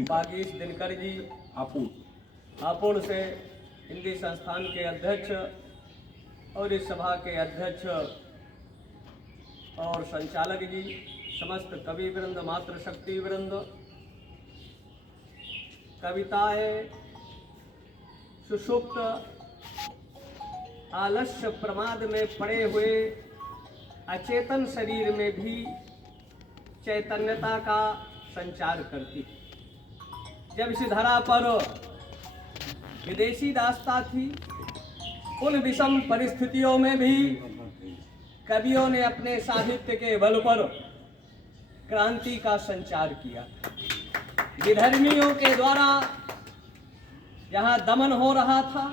बागीश दिनकर जी हापुड़ से हिंदी संस्थान के अध्यक्ष और इस सभा के अध्यक्ष और संचालक जी, समस्त कवि वृंद, मातृशक्ति वृंद, कविताएं सुषुप्त आलस्य प्रमाद में पड़े हुए अचेतन शरीर में भी चैतन्यता का संचार करती। जब इस धरा पर विदेशी दास्ता थी, उन विषम परिस्थितियों में भी कवियों ने अपने साहित्य के बल पर क्रांति का संचार किया। विधर्मियों के द्वारा जहाँ दमन हो रहा था,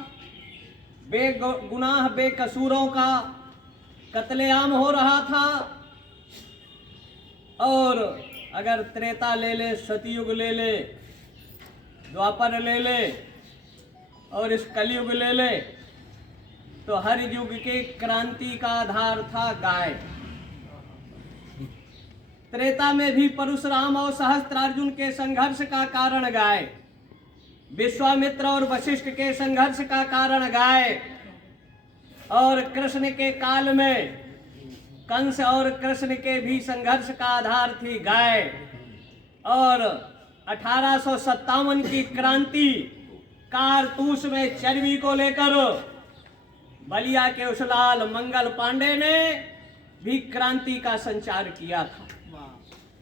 बेगुनाह बेकसूरों का कत्लेआम हो रहा था, और अगर त्रेता ले ले, सतयुग ले ले, द्वापर ले ले और इस कलयुग ले ले, तो हर युग के क्रांति का आधार था गाय। त्रेता में भी परशुराम और सहस्त्रार्जुन के संघर्ष का कारण गाय, विश्वामित्र और वशिष्ठ के संघर्ष का कारण गाय, और कृष्ण के काल में कंस और कृष्ण के भी संघर्ष का आधार थी गाय। और 1857 की क्रांति कारतूस में चर्बी को लेकर बलिया के उसलाल मंगल पांडे ने भी क्रांति का संचार किया था।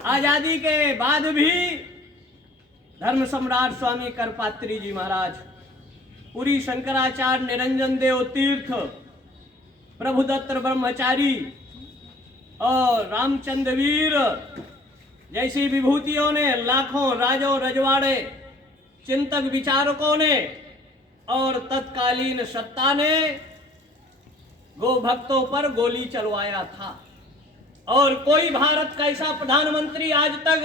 आजादी के बाद भी धर्म सम्राट स्वामी करपात्री जी महाराज, पुरी शंकराचार्य निरंजन देव तीर्थ, प्रभुदत्त ब्रह्मचारी और रामचंद्र वीर जैसी विभूतियों ने, लाखों राजों रजवाड़े, चिंतक विचारकों ने और तत्कालीन सत्ता ने गो भक्तों पर गोली चलवाया था। और कोई भारत का ऐसा प्रधानमंत्री आज तक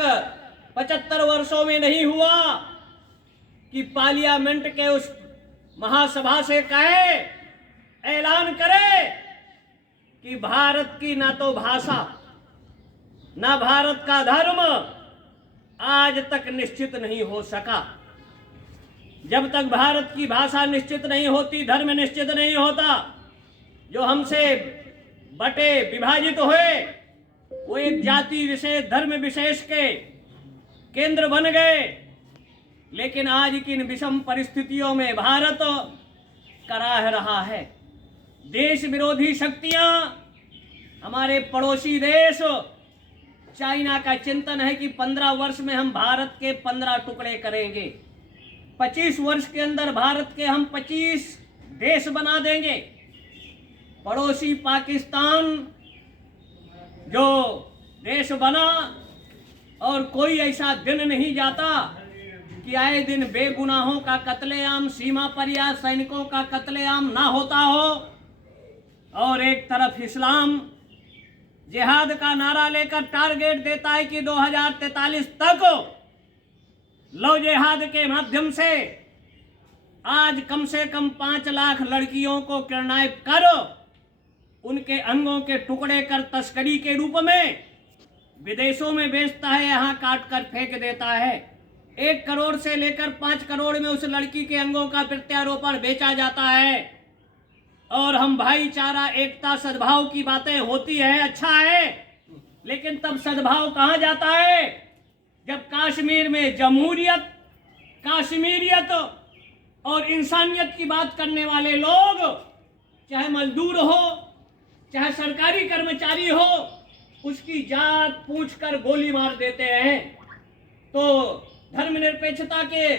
75 वर्षों में नहीं हुआ कि पार्लियामेंट के उस महासभा से कहे, ऐलान करे कि भारत की ना तो भाषा ना भारत का धर्म आज तक निश्चित नहीं हो सका। जब तक भारत की भाषा निश्चित नहीं होती, धर्म निश्चित नहीं होता, जो हमसे बटे विभाजित हुए वो एक जाति विशेष, धर्म विशेष के केंद्र बन गए। लेकिन आज की इन विषम परिस्थितियों में भारत कराह रहा है। देश विरोधी शक्तियां, हमारे पड़ोसी देश चाइना का चिंतन है कि 15 वर्ष में हम भारत के 15 टुकड़े करेंगे, 25 वर्ष के अंदर भारत के हम 25 देश बना देंगे। पड़ोसी पाकिस्तान जो देश बना, और कोई ऐसा दिन नहीं जाता कि आए दिन बेगुनाहों का कत्लेआम, सीमा पर या सैनिकों का कत्लेआम ना होता हो। और एक तरफ इस्लाम जिहाद का नारा लेकर टारगेट देता है कि 2043 तक लव जिहाद के माध्यम से आज कम से कम 5 लाख लड़कियों को किडनैप कर उनके अंगों के टुकड़े कर तस्करी के रूप में विदेशों में बेचता है, यहाँ काट कर फेंक देता है। 1 करोड़ से लेकर 5 करोड़ में उस लड़की के अंगों का प्रत्यारोपण बेचा जाता है। और हम भाईचारा, एकता, सद्भाव की बातें होती है, अच्छा है, लेकिन तब सद्भाव कहाँ जाता है जब कश्मीर में जमहूरियत, कश्मीरियत और इंसानियत की बात करने वाले लोग, चाहे मजदूर हो चाहे सरकारी कर्मचारी हो, उसकी जात पूछकर गोली मार देते हैं। तो धर्मनिरपेक्षता के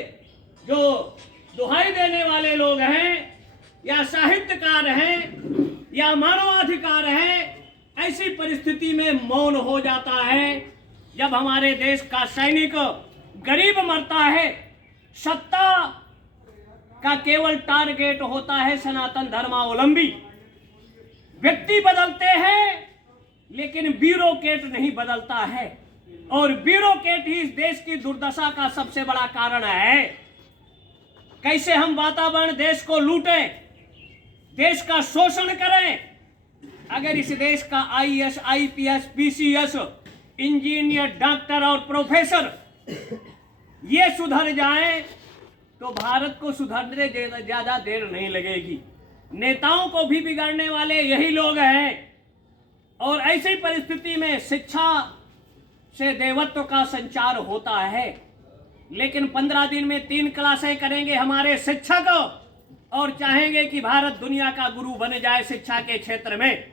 जो दुहाई देने वाले लोग हैं, या साहित्यकार हैं, या मानवाधिकार हैं, ऐसी परिस्थिति में मौन हो जाता है। जब हमारे देश का सैनिक गरीब मरता है, सत्ता का केवल टारगेट होता है सनातन धर्मावलंबी। व्यक्ति बदलते हैं लेकिन ब्यूरोक्रेट नहीं बदलता है, और ब्यूरोक्रेट ही इस देश की दुर्दशा का सबसे बड़ा कारण है। कैसे हम वातावरण देश को लूटें, देश का शोषण करें। अगर इस देश का IAS, IPS, PCS, engineer, doctor और प्रोफेसर ये सुधर जाएं तो भारत को सुधरने ज्यादा देर नहीं लगेगी। नेताओं को भी बिगाड़ने वाले यही लोग हैं। और ऐसी परिस्थिति में शिक्षा से देवत्व का संचार होता है। लेकिन 15 दिन में 3 क्लासें करेंगे हमारे शिक्षक और चाहेंगे कि भारत दुनिया का गुरु बन जाए शिक्षा के क्षेत्र में।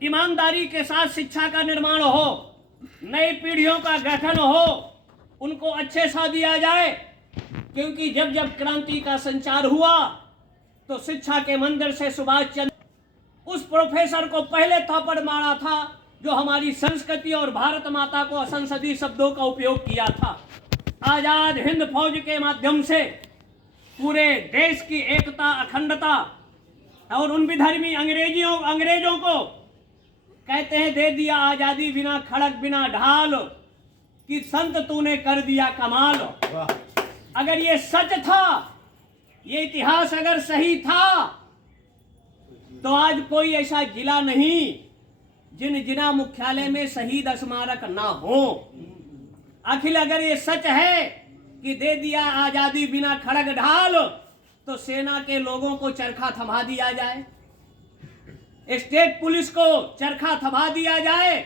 ईमानदारी के साथ शिक्षा का निर्माण हो, नई पीढ़ियों का गठन हो, उनको अच्छे सा दिया जाए। क्योंकि जब जब क्रांति का संचार हुआ तो शिक्षा के मंदिर से सुभाष चंद्र उस प्रोफेसर को पहले थप्पड़ मारा था जो हमारी संस्कृति और भारत माता को असंसदीय शब्दों का उपयोग किया था। आजाद हिंद फौज के माध्यम से पूरे देश की एकता, अखंडता और उन विधर्मी अंग्रेजों को कहते हैं दे दिया आजादी बिना खड़क बिना ढाल कि संत तूने कर दिया कमाल। अगर ये सच था, ये इतिहास अगर सही था, तो आज कोई ऐसा जिला नहीं जिन जिला मुख्यालय में शहीद स्मारक ना हो। आखिर अगर ये सच है कि दे दिया आजादी बिना खड़ग ढाल, तो सेना के लोगों को चरखा थमा दिया जाए, स्टेट पुलिस को चरखा थमा दिया जाए,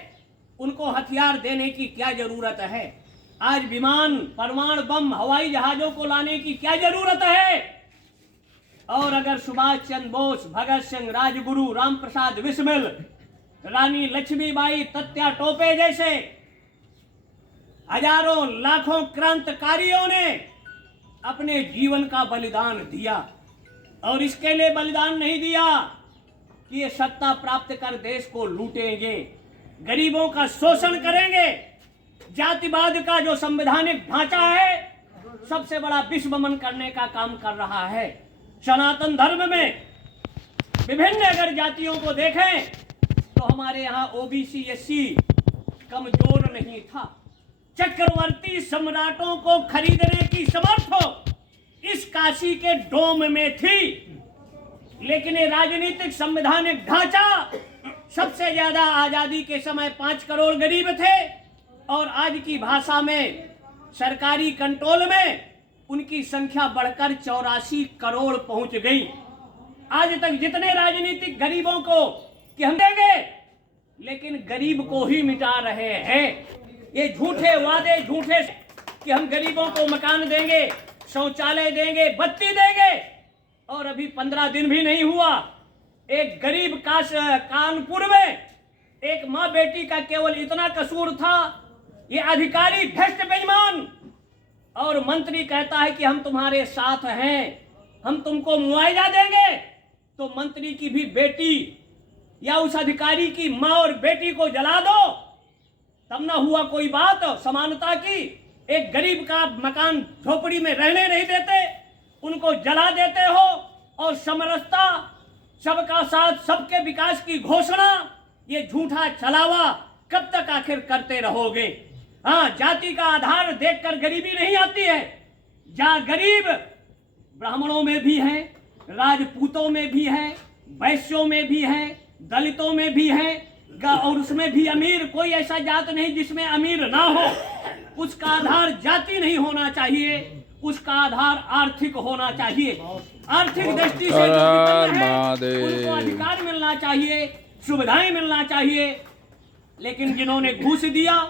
उनको हथियार देने की क्या जरूरत है? आज विमान, परमाणु बम, हवाई जहाजों को लाने की क्या जरूरत है? और अगर सुभाष चंद्र बोस, भगत सिंह, राजगुरु, राम प्रसाद बिस्मिल, रानी लक्ष्मीबाई, तत्या टोपे जैसे हजारों लाखों क्रांतिकारियों ने अपने जीवन का बलिदान दिया, और इसके लिए बलिदान नहीं दिया कि ये सत्ता प्राप्त कर देश को लूटेंगे, गरीबों का शोषण करेंगे। जातिवाद का जो संवैधानिक ढांचा है सबसे बड़ा विश्वमन करने का काम कर रहा है। सनातन धर्म में विभिन्न अगर जातियों को देखें तो हमारे यहाँ ओबीसी, एससी कमजोर नहीं था। चक्रवर्ती सम्राटों को खरीदने की समर्थ इस काशी के डोम में थी, लेकिन ये राजनीतिक संवैधानिक ढांचा सबसे ज्यादा आजादी के समय 5 करोड़ गरीब थे, और आज की भाषा में सरकारी कंट्रोल में उनकी संख्या बढ़कर 84 करोड़ पहुंच गई। आज तक जितने राजनीतिक गरीबों को कि हम देंगे, लेकिन गरीब को ही मिटा रहे हैं। ये झूठे वादे, झूठे कि हम गरीबों को मकान देंगे, शौचालय देंगे, बत्ती देंगे, और अभी 15 दिन भी नहीं हुआ, एक गरीब कानपुर में एक माँ बेटी का केवल इतना कसूर था, ये अधिकारी भ्रष्ट बेईमान, और मंत्री कहता है कि हम तुम्हारे साथ हैं, हम तुमको मुआवजा देंगे, तो मंत्री की भी बेटी या उस अधिकारी की माँ और बेटी को जला दो, तब ना हुआ कोई बात समानता की। एक गरीब का मकान झोपड़ी में रहने नहीं देते, उनको जला देते हो, और समरसता, सबका साथ, सबके विकास की घोषणा, ये झूठा छलावा कब तक आखिर करते रहोगे? हाँ, जाति का आधार देखकर गरीबी नहीं आती है। जहाँ गरीब ब्राह्मणों में भी है, राजपूतों में भी है, वैश्यों में भी है, दलितों में भी है, और उसमें भी अमीर, कोई ऐसा जात नहीं जिसमें अमीर ना हो। उसका आधार जाति नहीं होना चाहिए, उसका आधार आर्थिक होना चाहिए। आर्थिक दृष्टि से उनको अधिकार मिलना चाहिए, सुविधाएं मिलना चाहिए। लेकिन जिन्होंने घूस दिया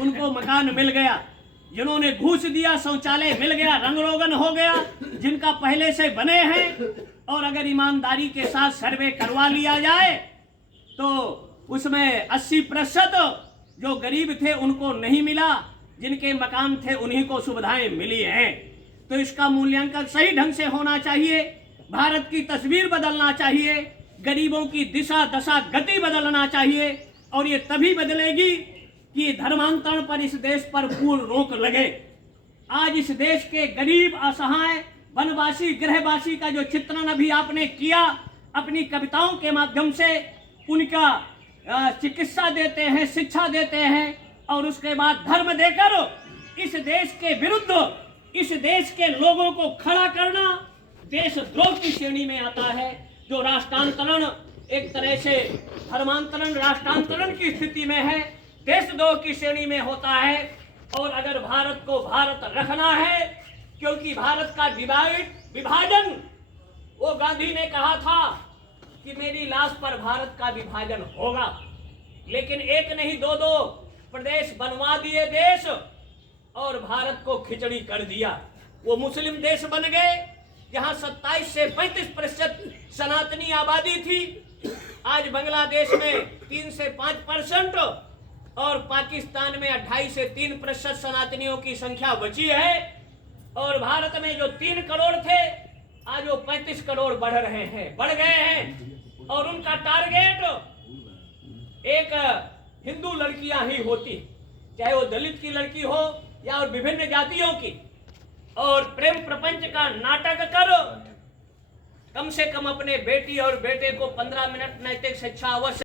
उनको मकान मिल गया, जिन्होंने घूस दिया शौचालय मिल गया, रंग रोगन हो गया जिनका पहले से बने हैं। और अगर ईमानदारी के साथ सर्वे करवा लिया जाए तो उसमें 80% जो गरीब थे उनको नहीं मिला, जिनके मकान थे उन्हीं को सुविधाएं मिली हैं। तो इसका मूल्यांकन सही ढंग से होना चाहिए, भारत की तस्वीर बदलना चाहिए, गरीबों की दिशा दशा गति बदलना चाहिए, और ये तभी बदलेगी कि धर्मांतरण पर इस देश पर पूर्ण रोक लगे। आज इस देश के गरीब, असहाय, वनवासी, गृहवासी का जो चित्रण अभी आपने किया अपनी कविताओं के माध्यम से, उनका चिकित्सा देते हैं, शिक्षा देते हैं, और उसके बाद धर्म देकर इस देश के विरुद्ध इस देश के लोगों को खड़ा करना देशद्रोह की श्रेणी में आता है। जो राष्ट्रांतरण एक तरह से धर्मांतरण, राष्ट्रांतरण की स्थिति में है, देशद्रोह की श्रेणी में होता है। और अगर भारत को भारत रखना है, क्योंकि भारत का विभाजन, वो गांधी ने कहा था कि मेरी लाश पर भारत का विभाजन होगा, लेकिन एक नहीं दो दो प्रदेश बनवा दिए देश और भारत को खिचड़ी कर दिया। वो मुस्लिम देश बन गए जहां 27 से 35% सनातनी आबादी थी। आज बांग्लादेश में 3 से 5% और पाकिस्तान में 2.5 से 3% सनातनियों की संख्या बची है। और भारत में जो 3 करोड़ थे, आज वो 35 करोड़ बढ़ गए हैं। और उनका टारगेट एक हिंदू लड़कियां ही होती, चाहे वो दलित की लड़की हो या और विभिन्न जातियों की। और प्रेम प्रपंच का नाटक करो, कम से कम अपने बेटी और बेटे को 15 मिनट नैतिक शिक्षा अवश्य